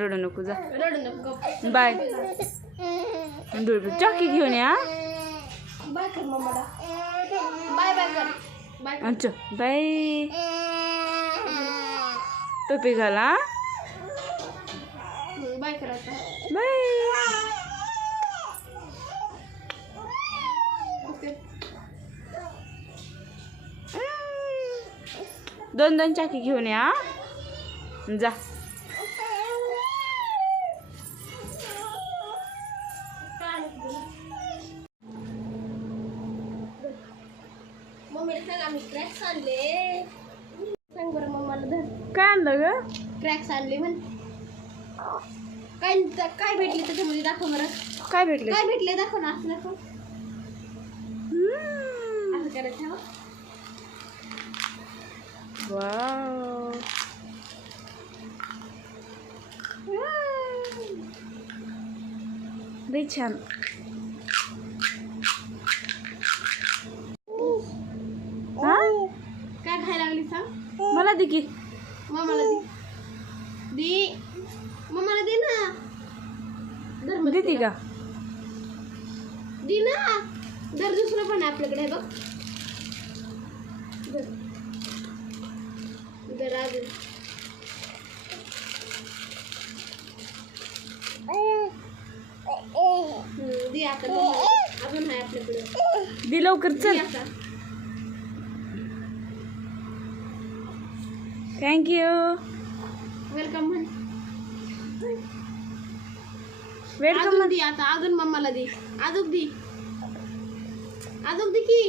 रडू नको जा. रडू नको. बाय. दूर चॉकी घेऊन या बाय कर मम्माला. बाय बाय कर. बाय कर. अच्छा बाय. टोपी घाला कर बाय. दोन दोन चाकी घेऊन या. जा. क्रॅक्स आणले. सांग बरं धर. काय आणलं ग? क्रॅक्स आणले म्हण. काय काय भेटले त्याच्यामध्ये दाखव बरं. काय भेटले? काय भेटले दाखव ना असं दाखव. असं करायचं वाव लई छान हा काय खायला लागली सांग मला दे की. मम्माला दे. दे. मम्माला दे ना. धर मग देते. का? दे ना. दर दुसरं पण आहे आपल्याकडे हे बघ धर. धर अजून हम्म, दे आता मम्माला. अजून आहे आपल्याकडे दे लवकर दे चल आता थँक्यू वेलकम म्हण वेलकम अजून दे आता अजून मम्माला दे अजून दे अजून दे की